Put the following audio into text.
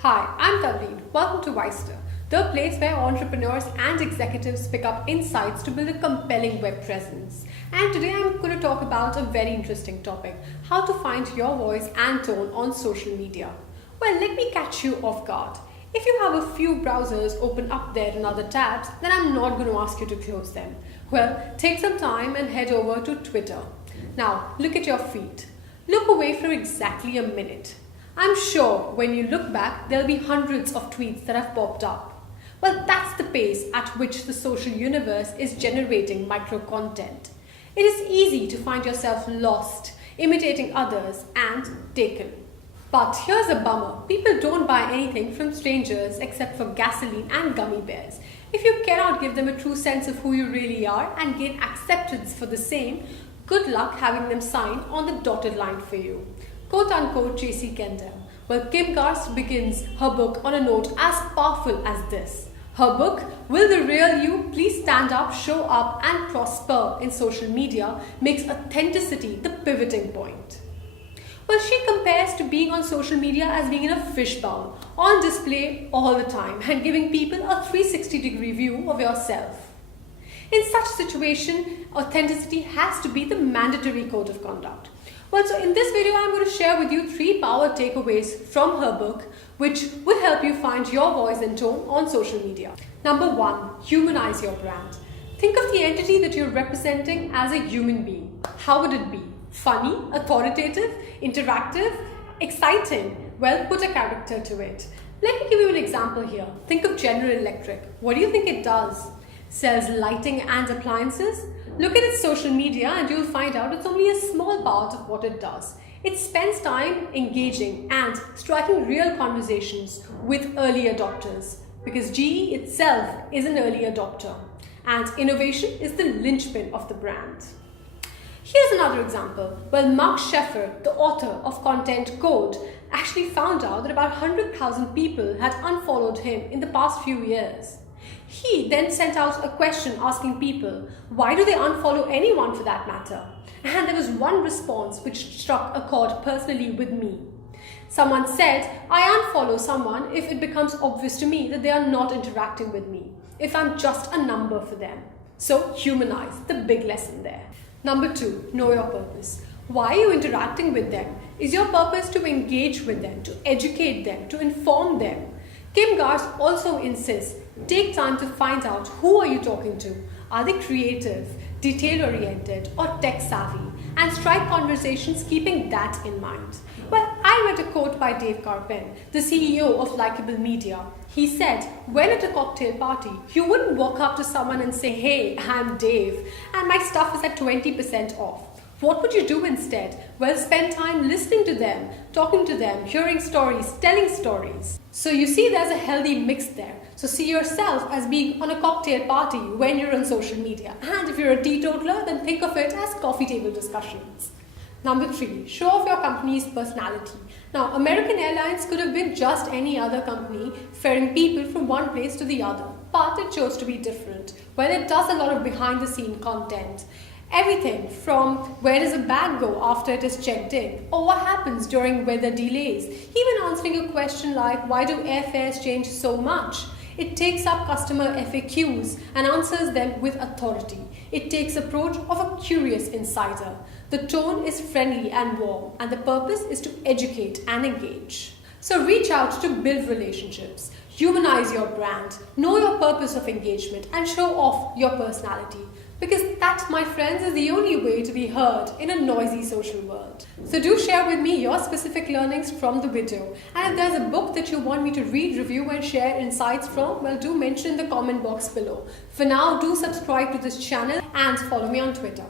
Hi, I'm Tavleen. Welcome to Wisester, the place where entrepreneurs and executives pick up insights to build a compelling web presence. And today I'm going to talk about a very interesting topic: how to find your voice and tone on social media. Well, let me catch you off guard. If you have a few browsers open up there in other tabs, then I'm not going to ask you to close them. Well, take some time and head over to Twitter. Now, look at your feed. Look away for exactly a minute. I'm sure when you look back, there'll be hundreds of tweets that have popped up. Well, that's the pace at which the social universe is generating micro content. It is easy to find yourself lost, imitating others, and taken. But here's a bummer. People don't buy anything from strangers except for gasoline and gummy bears. If you cannot give them a true sense of who you really are and gain acceptance for the same, good luck having them sign on the dotted line for you. Quote unquote J.C. Kendall. Well, Kim Garst begins her book on a note as powerful as this. Her book, Will the Real You Please Stand Up, Show Up and Prosper in Social Media, makes authenticity the pivoting point. Well, she compares to being on social media as being in a fishbowl, on display all the time and giving people a 360-degree view of yourself. In such situation, authenticity has to be the mandatory code of conduct. Well, so in this video, I'm going to share with you 3 power takeaways from her book, which will help you find your voice and tone on social media. Number 1, humanize your brand. Think of the entity that you're representing as a human being. How would it be? Funny, authoritative, interactive, exciting? Well, put a character to it. Let me give you an example here. Think of General Electric. What do you think it does? Sells lighting and appliances? Look at its social media and you'll find out it's only a small part of what it does. It spends time engaging and striking real conversations with early adopters, because GE itself is an early adopter and innovation is the linchpin of the brand. Here's another example. Well, Mark Sheffer, the author of Content Code, actually found out that about 100,000 people had unfollowed him in the past few years. He then sent out a question asking people, why do they unfollow anyone for that matter? And there was one response which struck a chord personally with me. Someone said, I unfollow someone if it becomes obvious to me that they are not interacting with me, if I'm just a number for them. So humanize, the big lesson there. Number 2, know your purpose. Why are you interacting with them? Is your purpose to engage with them, to educate them, to inform them? Kim Garst also insists, take time to find out who are you talking to. Are they creative, detail-oriented, or tech-savvy? And strike conversations keeping that in mind. Well, I read a quote by Dave Karpen, the CEO of Likeable Media. He said, when at a cocktail party, you wouldn't walk up to someone and say, hey, I'm Dave, and my stuff is at 20% off. What would you do instead? Well, spend time listening to them, talking to them, hearing stories, telling stories. So you see there's a healthy mix there. So see yourself as being on a cocktail party when you're on social media. And if you're a teetotaler, then think of it as coffee table discussions. Number 3, show off your company's personality. Now, American Airlines could have been just any other company ferrying people from one place to the other, but it chose to be different. Well, it does a lot of behind-the-scene content. Everything from where does a bag go after it is checked in, or what happens during weather delays, even answering a question like why do airfares change so much? It takes up customer FAQs and answers them with authority. It takes approach of a curious insider. The tone is friendly and warm, and the purpose is to educate and engage. So reach out to build relationships, humanize your brand, know your purpose of engagement, and show off your personality. Because that, my friends, is the only way to be heard in a noisy social world. So do share with me your specific learnings from the video. And if there's a book that you want me to read, review and share insights from, well, do mention in the comment box below. For now, do subscribe to this channel and follow me on Twitter.